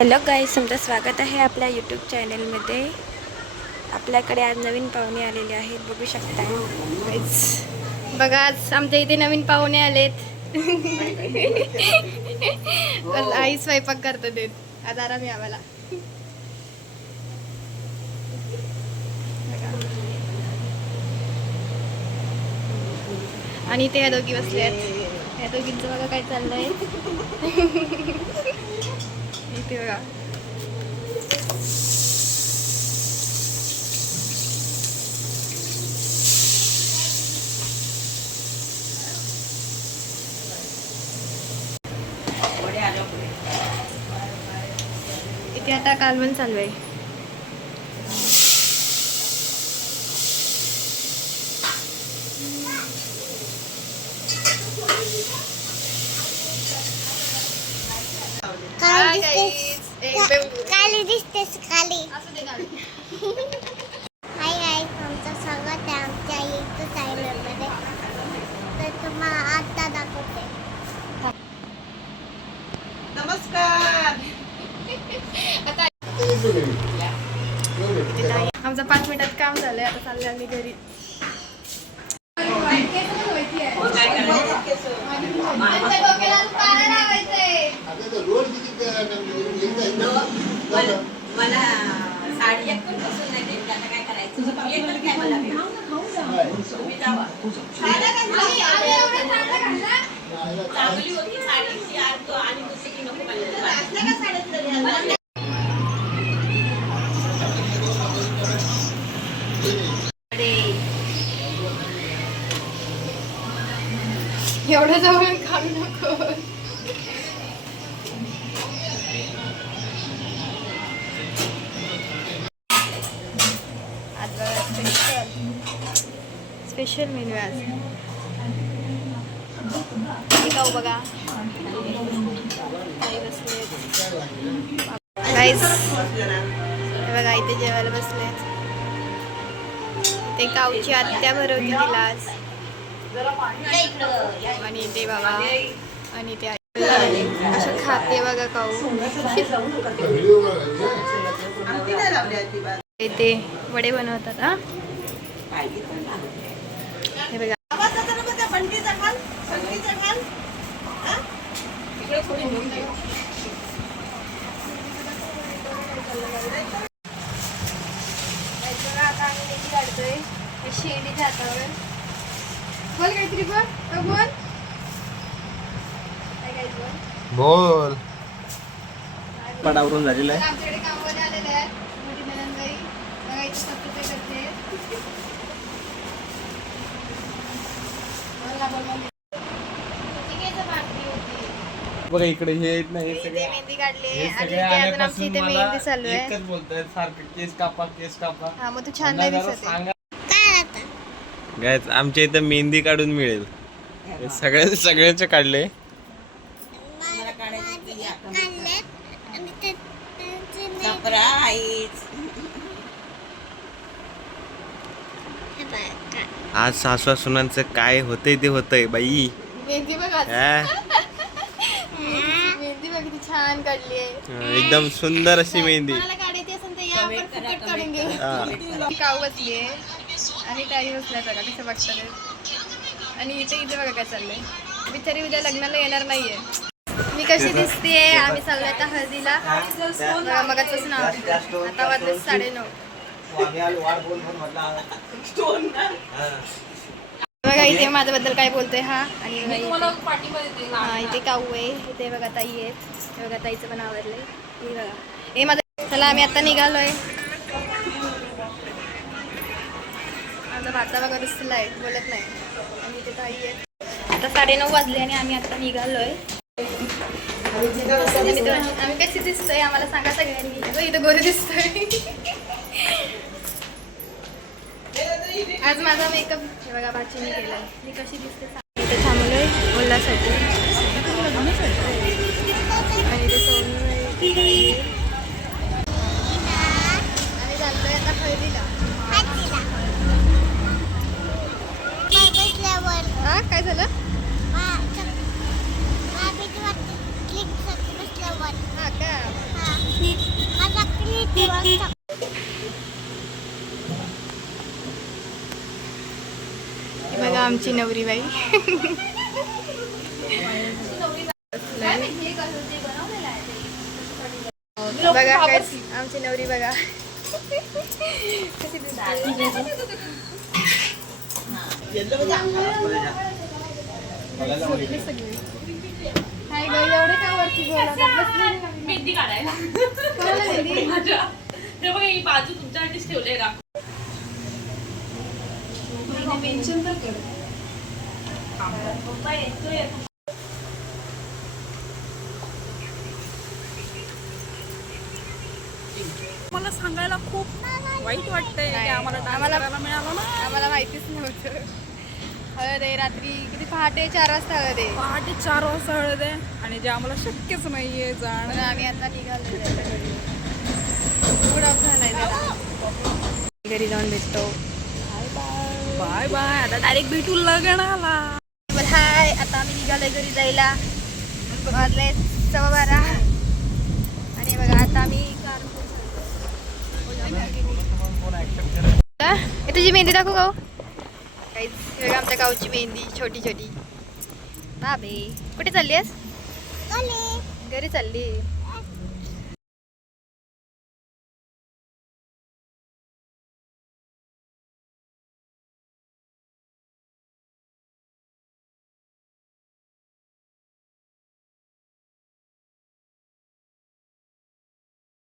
Hello guys, तुमचं स्वागत आहे आपल्या यूट्यूब चॅनलमध्ये. आपल्याकडे आज नवीन पाहुणे आलेले आहेत, बघू शकता गाईज. बघा, आज आमच्या इथे नवीन पाहुणे आलेत. आई स्वयंपाक करतात आज आराम आहे आम्हाला. आणि ते या दोघी बसले आहेत. या दोघींचं बघा काय चाललंय. इथे बघा, इथे आता कालवण चालू आहे. खाली दिसतेस खाली. हाय गाईज, तुमचं स्वागत आहे आमच्या यूट्यूब चॅनलमध्ये. तर तुम्हाला आता दाखवते. नमस्कार. आमचं 5 मिनिटात काम झालंय, आता चाललंय आम्ही घरी. मला साडी एक पण पसंत नाही. आता काय करायचं? काय मला तुम्ही जावा. चांगली होती साडी आणि दुसरी नको मला. एवढं जवळ खाऊ नको. आज बघा, स्पेशल मेन्यू आज. खाऊ बघा. गाईज, बघा इथे जेवायला बसलेत. ते काऊची आत्या भरवली तिला आज. आणि ते बाबा आणि ते असं खाते बघा काऊ. ते वडे बनवतात. हे बघा, काढतोय शेडीच्या हातावर. बोल काहीतरी, बोल बोल बोल. पडावरून झालेलं आहे. आमच्याकडे कामवाले आलेले आहेत. मोठी नंदबाई बघा इथे स्वच्छता करते. बघा इकडे हे नाही सगळे मेहंदी काढली हे आणि सगळे इथे अजून आल्यापासून आमची इथे मला मेहंदी चालू आहे. एकच बोलतायत सारखं, केस कापा केस कापा. हा, मग तू छान नाही दिसत आहे. काय आता? गायच आमच्या इथं मेहंदी काढून मिळेल. सगळ्यांचे काढले. मला काढायची काढलेत आणि त्यांचे सरप्राईज. हे बघा. आज सासू सुनांचं काय होतंय ते होतंय बाई. मेहंदी बघा, हा? मेहंदी बघ किती छान काढली आहे. एकदम सुंदर अशी मेहंदी. कोणाला काढायची असेल तर या, आपण फुकट काढून घेऊ. हा. काऊ बसली आहे आणि ताई बसल्या बघा कसं बघतात. आणि इथे बघा काय चाललंय. बिचारी उद्या लग्नाला येणार नाहीये. मी कशी दिसतेय? आम्ही चाललोय आता हळदीला. बघा, मगाचपासून आता वाजले 9:30. बघा इथे माझ्याबद्दल काय बोलतोय हा. आणि हा, इथे काऊ आहे. इथे बघा ताई आहे. हे बघा ताईचं पण आवडलंय. हे बघा, हे माझं. चला आम्ही आता निघालोय. माझा भाता बघा रुसलाय, बोलत नाही. आणि इथे ताई आहे. आता 9:30 वाजले आणि आम्ही आता निघालोय. आम्ही कशी दिसतोय आम्हाला सांगा सगळ्यांनी. इथं गोरी दिसतोय. आज माझा मेकअप हे बघा भाचीने केलाय. मी कशी दिसते इथे थांबलोय ओलासाठी. आणि ते सोनू आहे. आम्ही चाललोय आता हळदीला. हा, काय झालं? क्लिक बसल्यावर. हा का? हा. किती वाजता ही बघा आमची नवरी बाई. बघा guys, आमची नवरी बघा कशी दिसते. हाय ग, एवढे काय वरती बोलत मेहंदी काढायला बसली? माझ्या हे बघा ही बाजू तुमच्यासाठीच ठेवलंय राखून. मेन्शन तर कर. पप्पा येतोय. मला सांगायला खूप वाईट वाटतंय की आम्हाला डान्स करायला मिळालं ना. आम्हाला माहितीच नव्हतं. हळद आहे रात्री किती पहाटे 4 वाजता हळद आहे. पहाटे 4 वाजता हळद आहे आणि जे आम्हाला शक्यच नाहीये पण जाणं. आम्ही आता निघालो मूड ऑफ झालाय जरा. घरी जाऊन भेटतो. Bye bye. आता डायरेक्ट भेटू लग्नाला. पण हाय, आता आम्ही निघालोय घरी जायला. वाजले 12:15 आणि बघा आता आम्ही तुझी मेहंदी दाखवू गाऊ काहीच. बघा आमच्या गावची मेहंदी छोटी छोटी. बाबे कुठे चालली आहेस? घरी चालली.